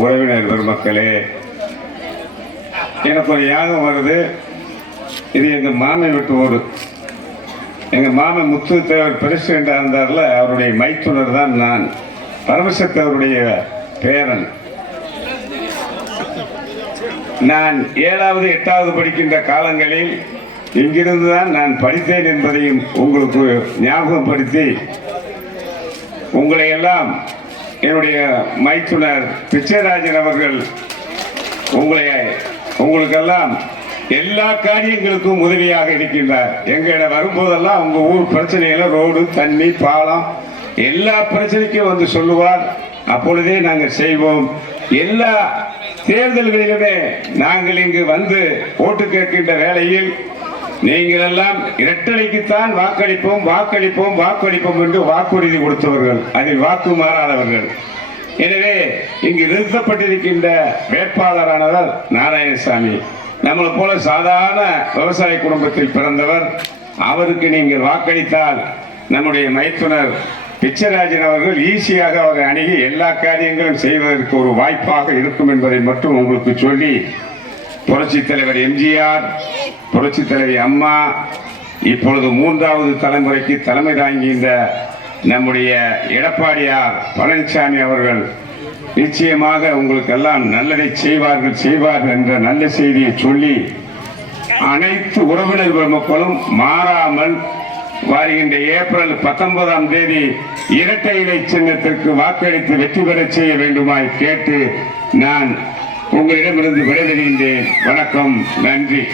உறவினர் பெருமக்களே எனக்கு ஒரு யாகம் வருது. இது எங்கள் மாமை விட்டு ஓடு எங்கள் மாமன் முத்து தேவர் பிரசிடெண்டாக இருந்தார்ல அவருடைய மைத்துனர் தான் நான். பரமசத்தவருடைய பேரன். நான் ஏழாவது எட்டாவது படிக்கின்ற காலங்களில் இங்கிருந்து தான் நான் படித்தேன் என்பதையும் உங்களுக்கு ஞாபகப்படுத்தி உங்களை எல்லாம் என்னுடைய மைத்துனர் பிச்சைராஜன் அவர்கள் உங்களை உங்களுக்கெல்லாம் எல்லா காரியங்களுக்கும் உதவியாக இருக்கின்றார். எங்களிடம் வரும்போதெல்லாம் உங்க ஊர் பிரச்சனைகளை ரோடு தண்ணி பாலம் எல்லா பிரச்சனைக்கும் வந்து சொல்லுவார். அப்பொழுதே நாங்கள் செய்வோம். எல்லா தேர்தல்களிலுமே நாங்கள் இங்கு வந்து ஓட்டு கேட்கின்ற வேளையில் நீங்கள் எல்லாம் இரட்டலைக்குத்தான் வாக்களிப்போம் வாக்களிப்போம் வாக்களிப்போம் என்று வாக்குறுதி கொடுத்தவர்கள். அதில் வாக்கு மாறாதவர்கள். எனவே இங்கு நிறுத்தப்பட்டிருக்கின்ற வேட்பாளரானவர் நாராயணசாமி. நம்மளை போல சாதாரண விவசாய குடும்பத்தில் பிறந்தவர். அவருக்கு நீங்கள் வாக்களித்தால் நம்முடைய மைத்துனர் பிச்சராஜன் அவர்கள் ஈஸியாக அவரை அணுகி எல்லா காரியங்களும் செய்வதற்கு ஒரு வாய்ப்பாக இருக்கும் என்பதை மட்டும் உங்களுக்கு சொல்லி புரட்சி தலைவர் எம்ஜிஆர் புரட்சி தலைவி அம்மா இப்பொழுது மூன்றாவது தலைமுறைக்கு தலைமை தாங்கியிருந்த நம்முடைய எடப்பாடியார் பழனிசாமி அவர்கள் நிச்சயமாக உங்களுக்கு எல்லாம் நல்லதை செய்வார்கள் செய்வார்கள் என்ற நல்ல செய்தியை சொல்லி அனைத்து உறவினர் மக்களும் மாறாமல் வருகின்ற ஏப்ரல் பத்தொன்பதாம் தேதி இரட்டை இலை சின்னத்திற்கு வாக்களித்து வெற்றி பெறச் செய்ய வேண்டுமாய் கேட்டு நான் உங்களிடமிருந்து விடைபெறுகின்றேன். வணக்கம். நன்றி.